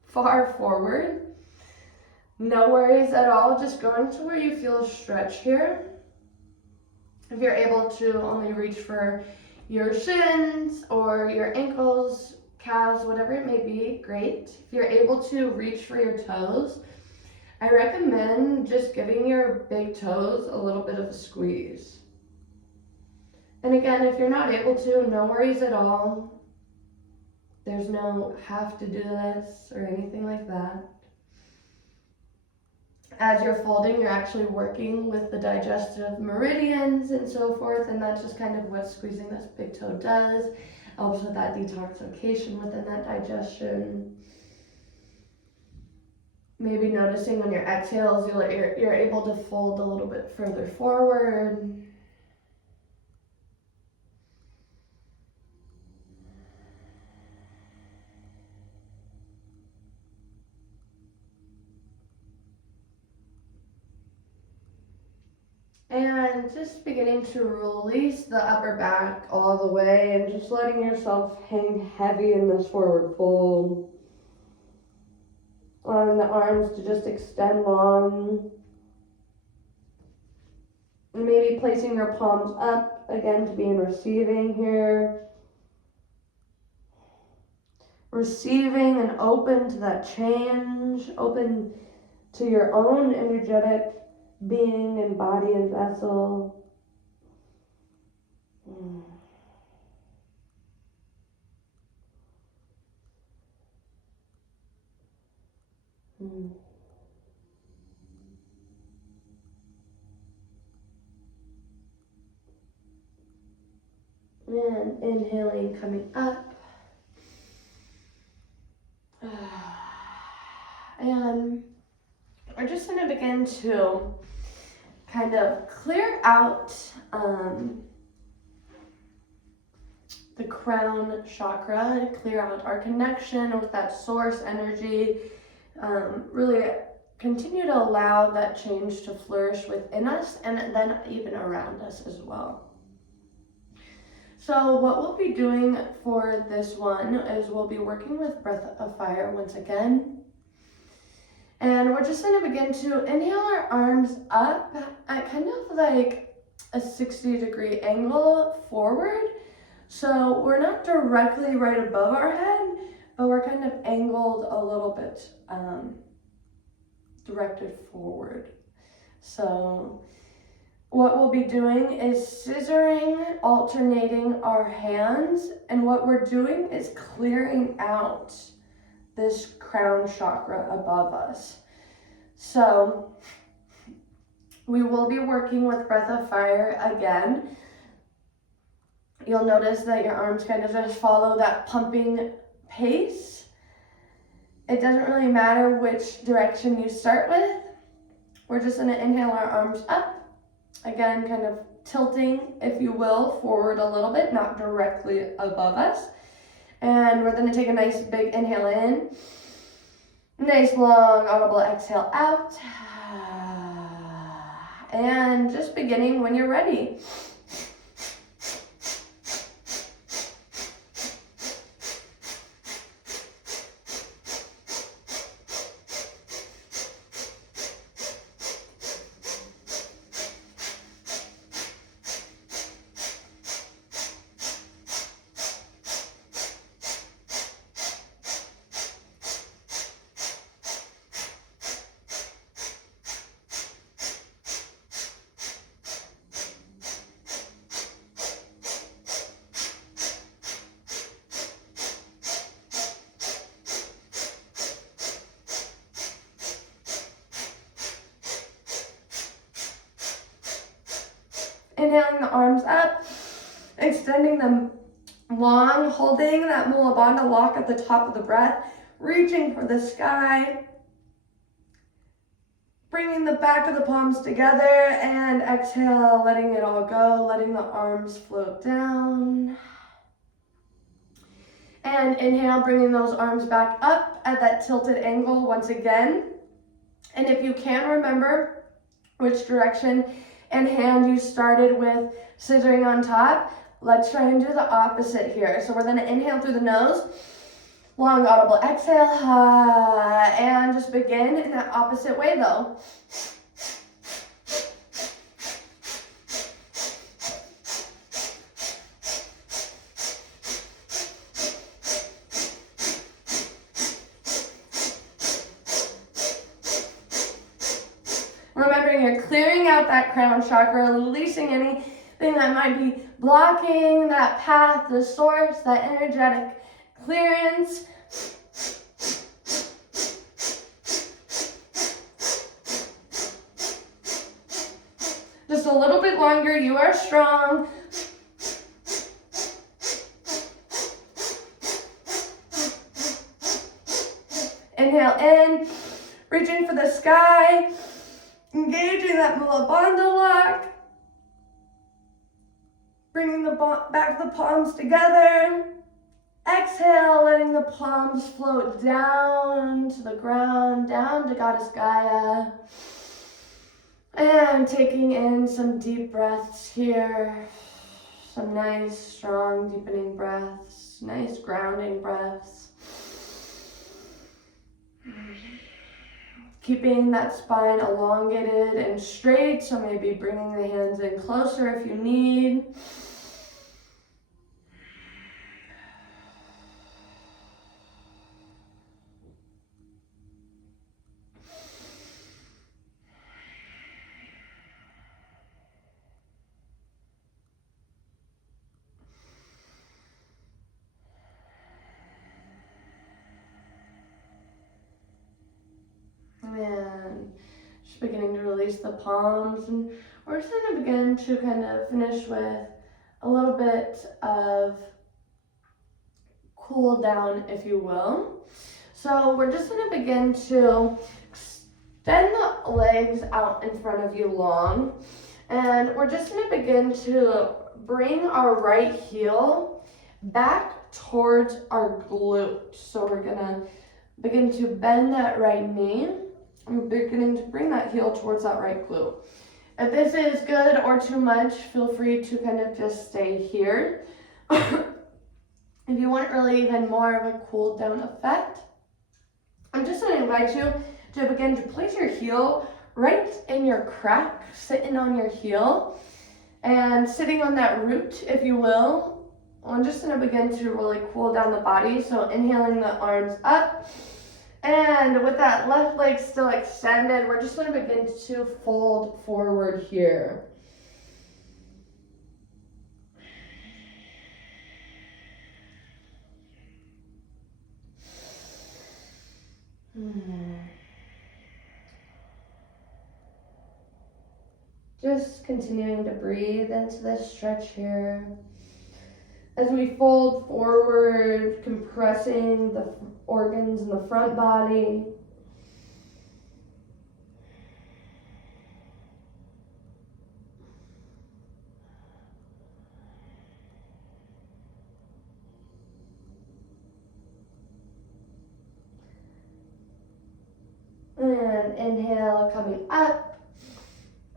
far forward, no worries at all. Just going to where you feel a stretch here. If you're able to only reach for your shins or your ankles, calves, whatever it may be, great. If you're able to reach for your toes, I recommend just giving your big toes a little bit of a squeeze. And again, if you're not able to, no worries at all. There's no have to do this or anything like that. As you're folding, you're actually working with the digestive meridians and so forth, and that's just kind of what squeezing this big toe does. Helps with that detoxification within that digestion. Maybe noticing on your exhales, you're able to fold a little bit further forward. And just beginning to release the upper back all the way and just letting yourself hang heavy in this forward fold. Allowing the arms to just extend long. And maybe placing your palms up again to be in receiving here. Receiving and open to that change. Open to your own energetic being and body and vessel. And inhaling, coming up. And we're just going to begin to kind of clear out the crown chakra, clear out our connection with that source energy, really continue to allow that change to flourish within us and then even around us as well. So what we'll be doing for this one is we'll be working with breath of fire once again. And we're just going to begin to inhale our arms up at kind of like a 60-degree angle forward. So we're not directly right above our head, but we're kind of angled a little bit, directed forward. So what we'll be doing is scissoring, alternating our hands, and what we're doing is clearing out this crown chakra above us. So we will be working with breath of fire again. You'll notice that your arms kind of just follow that pumping pace. It doesn't really matter which direction you start with. We're just going to inhale our arms up. Again, kind of tilting, if you will, forward a little bit, not directly above us. And we're going to take a nice big inhale in. Nice long audible exhale out. And just beginning when you're ready. Inhaling the arms up, extending them long, holding that Mula Bandha lock at the top of the breath, reaching for the sky, bringing the back of the palms together, and exhale, letting it all go, letting the arms float down. And inhale, bringing those arms back up at that tilted angle once again. And if you can remember which direction and hand you started with scissoring on top, let's try and do the opposite here. So we're gonna inhale through the nose, long audible exhale, and just begin in that opposite way though. Remembering you're clearing out that crown chakra, releasing anything that might be blocking that path, the source, that energetic clearance. Just a little bit longer, you are strong. Inhale in, reaching for the sky. Engaging that Mula Bandha lock. Bringing the back of the palms together. Exhale, letting the palms float down to the ground, down to Goddess Gaia. And taking in some deep breaths here. Some nice, strong, deepening breaths. Nice, grounding breaths. Keeping that spine elongated and straight, so maybe bringing the hands in closer if you need. And just beginning to release the palms, and we're just going to begin to kind of finish with a little bit of cool down, if you will. So we're just going to begin to extend the legs out in front of you long, and we're just going to begin to bring our right heel back towards our glute. So we're going to begin to bend that right knee. I'm beginning to bring that heel towards that right glute. If this is good or too much, feel free to kind of just stay here. If you want really even more of a cool down effect, I'm just going to invite you to begin to place your heel right in your crack, sitting on your heel, and sitting on that root, if you will. I'm just going to begin to really cool down the body. So inhaling the arms up. And with that left leg still extended, we're just going to begin to fold forward here. Just continuing to breathe into this stretch here. As we fold forward, compressing the organs in the front body. And inhale, coming up.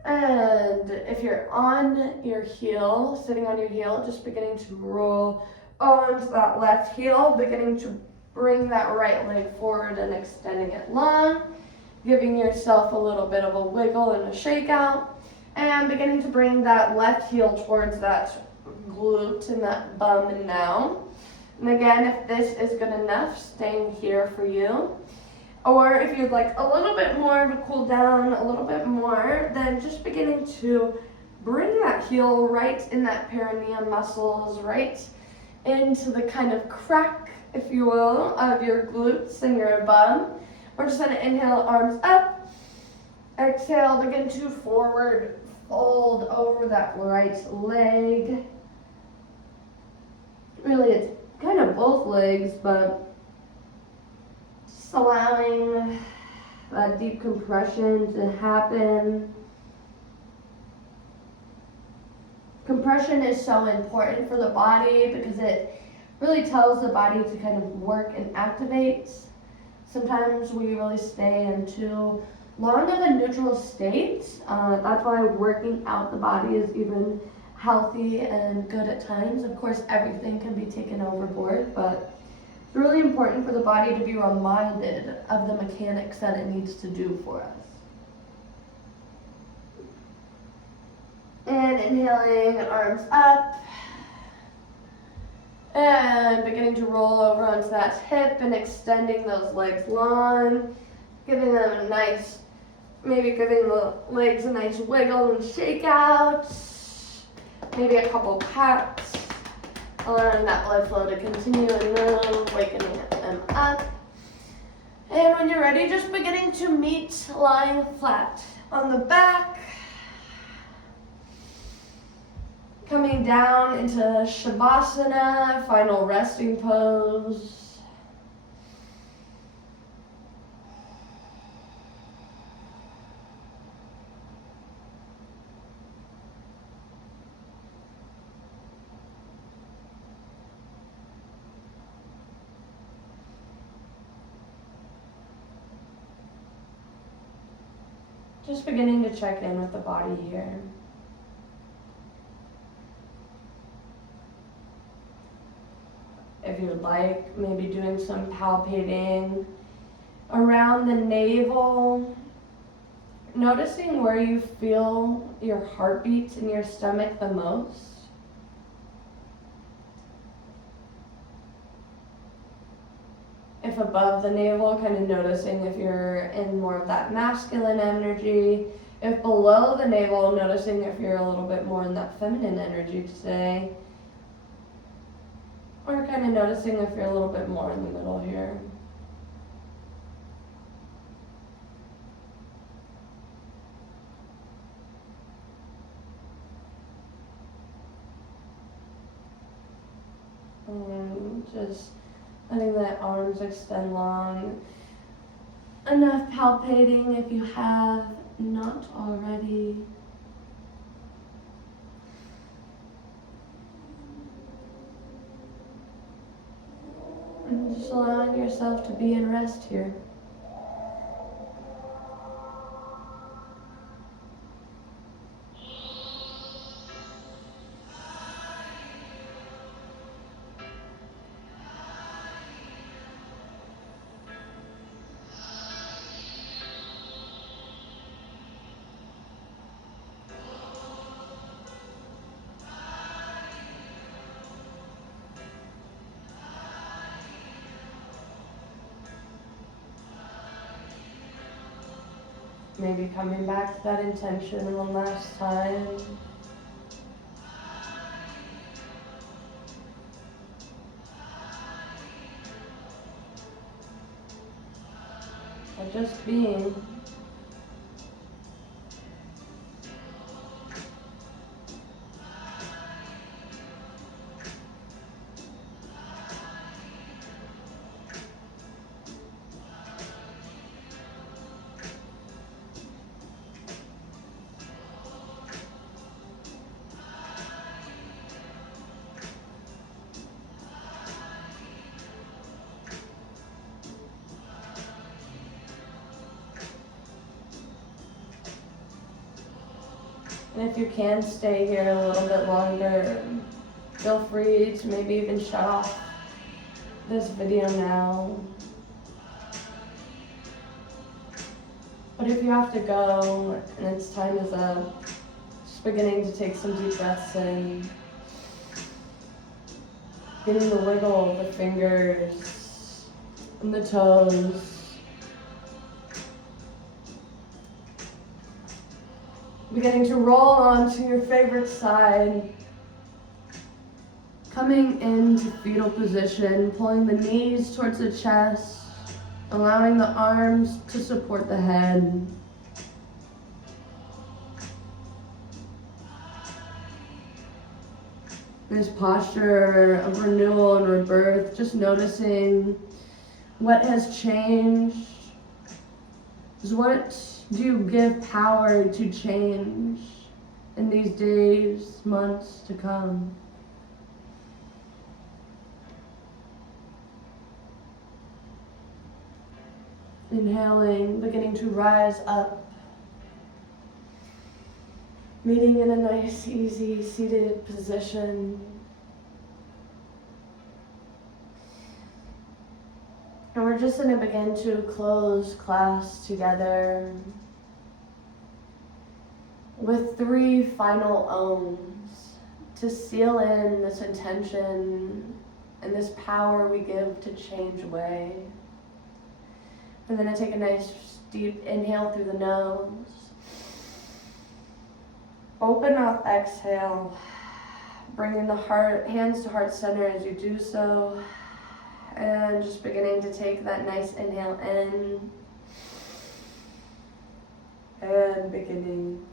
And if you're on your heel, sitting on your heel, just beginning to roll onto that left heel, beginning to bring that right leg forward and extending it long, giving yourself a little bit of a wiggle and a shake out, and beginning to bring that left heel towards that glute and that bum now. And again, if this is good enough, staying here for you. Or if you'd like a little bit more to cool down, a little bit more, then just beginning to bring that heel right in that perineum muscles, right into the kind of crack, if you will, of your glutes and your bum. We're just going to inhale, arms up. Exhale, begin to forward fold over that right leg. Really, it's kind of both legs, but just allowing that deep compression to happen. Compression is so important for the body because it really tells the body to kind of work and activate. Sometimes we really stay in too long of a neutral state. That's why working out the body is even healthy and good at times. Of course, everything can be taken overboard, but it's really important for the body to be reminded of the mechanics that it needs to do for us. And inhaling, arms up. And beginning to roll over onto that hip and extending those legs long. Giving them a nice, maybe giving the legs a nice wiggle and shake out. Maybe a couple pats. Allowing that blood flow to continue and move, wakening them up. And when you're ready, just beginning to meet lying flat on the back. Coming down into Shavasana, final resting pose. Just beginning to check in with the body here. If you would like, maybe doing some palpating around the navel, noticing where you feel your heartbeat in your stomach the most. If above the navel, kind of noticing if you're in more of that masculine energy. If below the navel, noticing if you're a little bit more in that feminine energy today. Or kind of noticing if you're a little bit more in the middle here. And just letting the arms extend long. Enough palpating if you have not already. And just allowing yourself to be in rest here. Maybe coming back to that intention one last time. Or just being. And if you can stay here a little bit longer, feel free to maybe even shut off this video now. But if you have to go and its time is up, just beginning to take some deep breaths in. Getting the wiggle of the fingers and the toes. Beginning to roll onto your favorite side. Coming into fetal position, pulling the knees towards the chest, allowing the arms to support the head. this posture of renewal and rebirth, just noticing what has changed. What do you give power to change in these days, months to come? Inhaling, beginning to rise up. Meeting in a nice, easy, seated position. And we're just going to begin to close class together with 3 final ohms to seal in this intention and this power we give to change away. And then I take a nice deep inhale through the nose. Open up, exhale. Bringing the hands to heart center as you do so. And just beginning to take that nice inhale in. And beginning.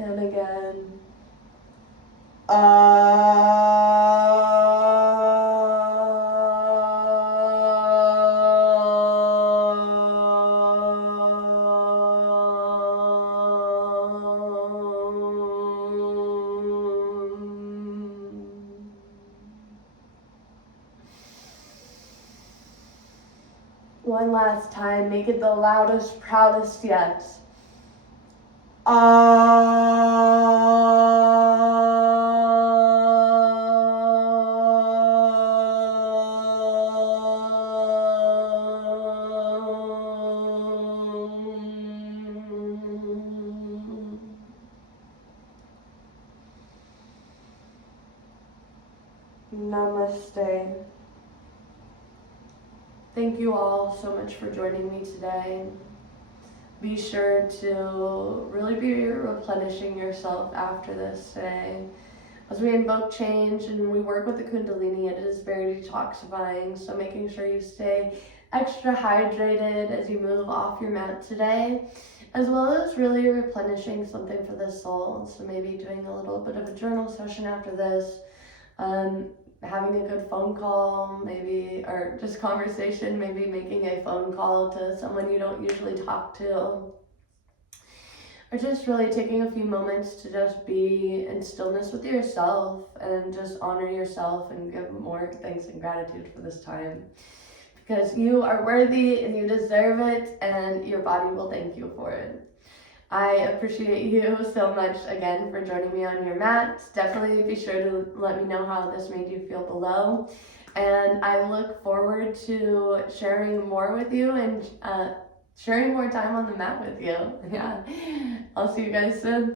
And again. One last time, make it the loudest, proudest yet. Namaste. Thank you all so much for joining me today. Be sure to really be replenishing yourself after this day. As we invoke change and we work with the Kundalini, it is very detoxifying, so making sure you stay extra hydrated as you move off your mat today, as well as really replenishing something for the soul. So maybe doing a little bit of a journal session after this, having a good phone call, maybe, or just conversation, maybe making a phone call to someone you don't usually talk to, or just really taking a few moments to just be in stillness with yourself and just honor yourself and give more thanks and gratitude for this time, because you are worthy and you deserve it, and your body will thank you for it. I appreciate you so much again for joining me on your mat. Definitely be sure to let me know how this made you feel below. And I look forward to sharing more with you and sharing more time on the mat with you. Yeah, I'll see you guys soon.